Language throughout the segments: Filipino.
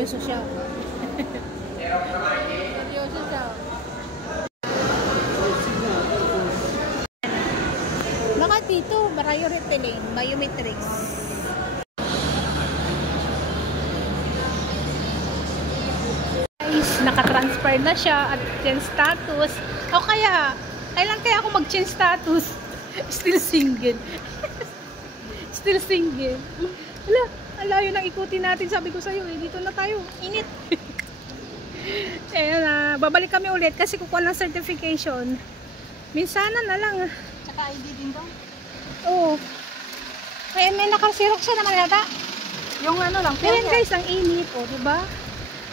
seryoso siya. Seryoso siya. Baka dito, priority lane, biometrics. Guys, nakatransfer na siya at change status. O kaya, kailan kaya ako mag-change status? Still single. Still single. Wala, alayo nang ikutin natin. Sabi ko sa'yo, dito na tayo. Init. Babalik kami ulit kasi kukuha ng certification. Minsanan na lang. Tsaka ID din daw. Oo. Kaya may nakasirok siya naman yata. Yung ano lang. Pero guys, ang init. O, diba?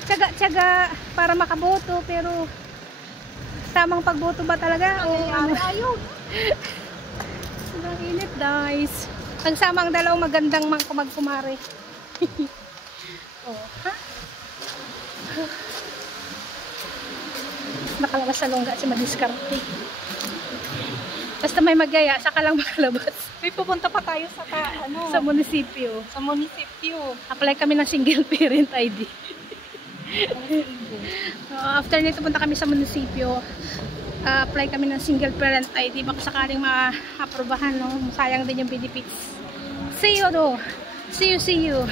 Tsaga para makaboto. Pero tamang pagboto ba talaga? O ano? Ayaw. Sobrang init guys. Nagsama ang dalawang magandang magkumare. Oh, ha? Nakalabas sa longga si madiskarte. Basta may magaya, saka lang makalabas. May pupunta pa tayo sa sa munisipyo. Sa munisipyo. Apply kami ng single parent ID. After nito punta kami sa munisipyo. Apply kami ng single parent ID. Baka sakaling ma-aprobahan, no? Sayang din yung benefits. See you, no? See you.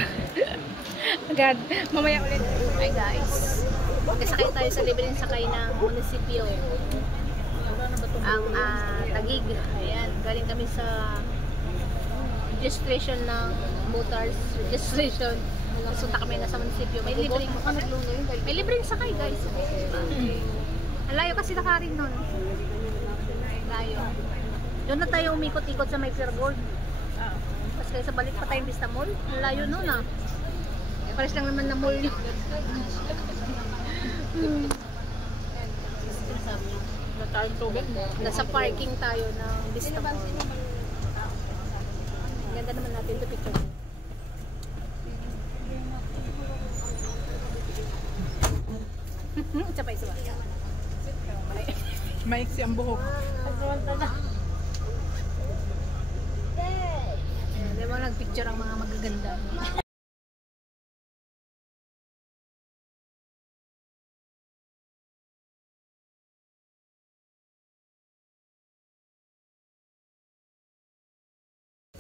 Agad. Mamaya ulit. Hi guys. Magkasakay tayo sa libreng sakay ng munisipyo. Ang Taguig. Ayan. Galing kami sa registration ng voters. Registration. Sunta kami na sa munisipyo. May libreng sakay guys. Ang layo kasi nakarin nun. Layo. Doon na tayo umikot-ikot sa may Fairboard. Tapos kaya sa balik pa tayong Vista Mall. Ang layo nun ah. Pares lang naman na mall yun. Nasa parking tayo ng Vista Mall. Ganda naman natin ito picture. Isa pa. Maiksi ang buhok. Di ba nagpicture ang mga magaganda?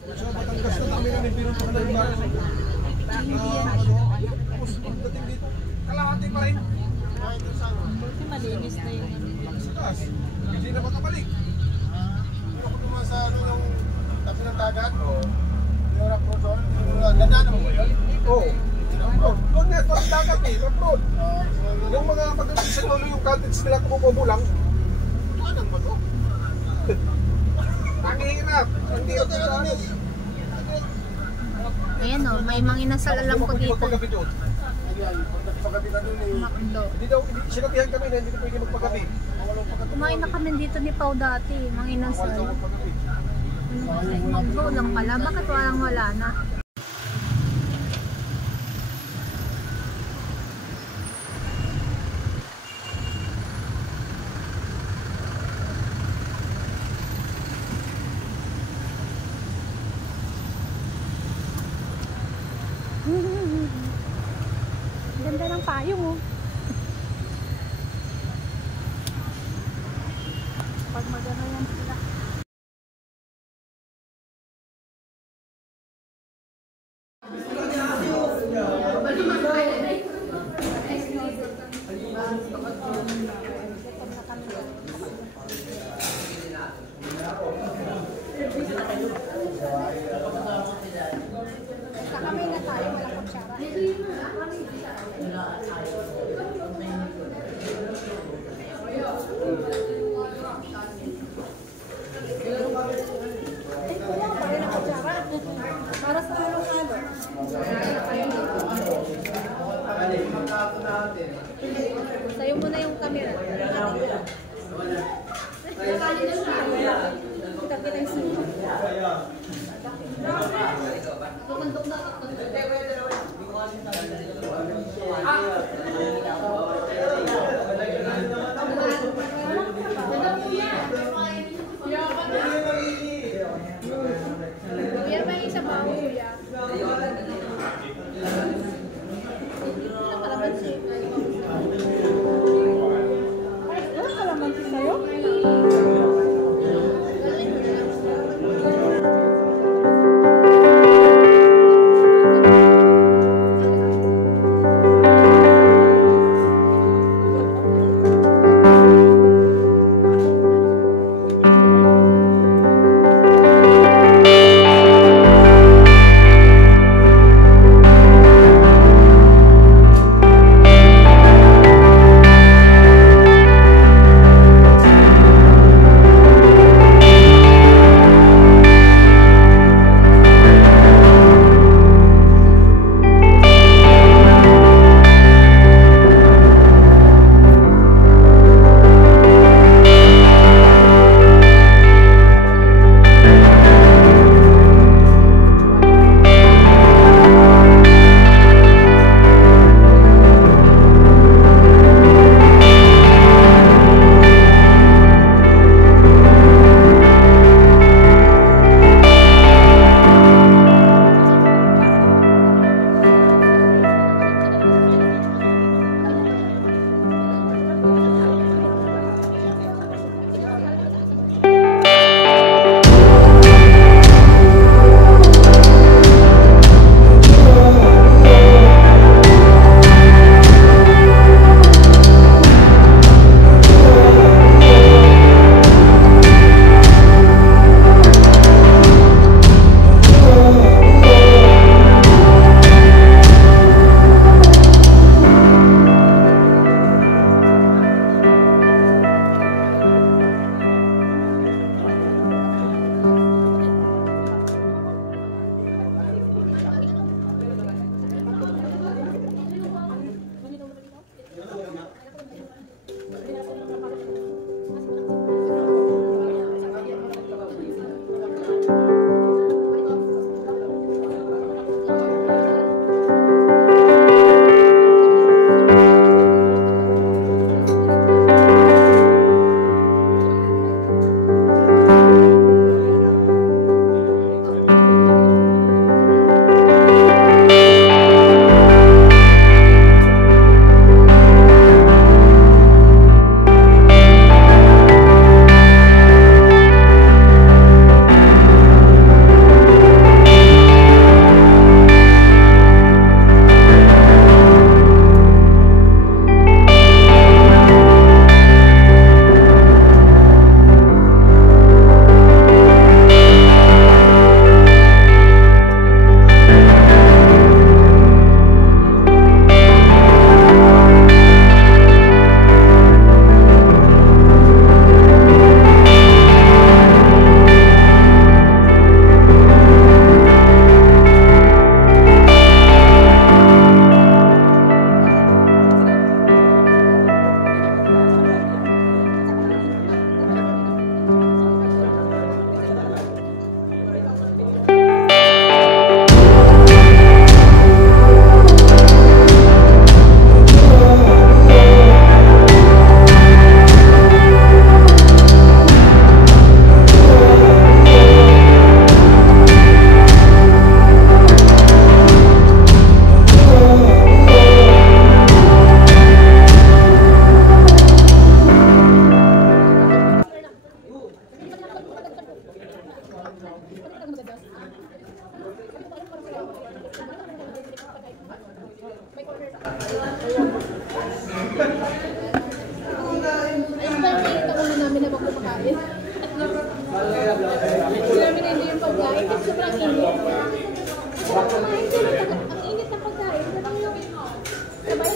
So, Batangas na kami namin pinunta na yung tapos pagdating dito, kalahati pa rin. Buti malinis na yun. Hindi na makabalik. Pero kung naman sa yung tabi ng dagat, yung rock road doon, dadaan mo yun? Oo. Doon na ito ang dagat rock road. Yung mga pagdating sa lolo yung cottage nila kumukubo lang, doon ba ito? Ang hirap. Ang hirap na daanan. Ayan o, may manginasal alam ko dito. Magpagabi doon. Magpagabi na doon eh. Hindi daw, sinabihan kami na hindi na pwede magpagabi. Kumain na kami dito ni Pao dati, manginasal. Mag-go lang pala, bakit wala na? Ganda ng payong oh. Pag magano yan sila. Kamay na tayo, wala kutsara. Para sa halo-halo. Sayo mo na yung camera. Kita yung sino. Kuya, may isa pa ako, kuya.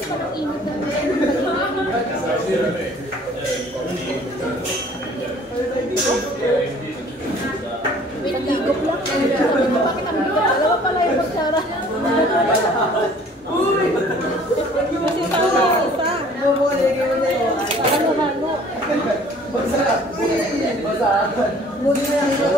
Init na. Pinagigop lang. Bakit ang bigat? Alam mo pala yung pagsara. Kasi tao na isa. Halo-halo. Basa. Muli na lang ito.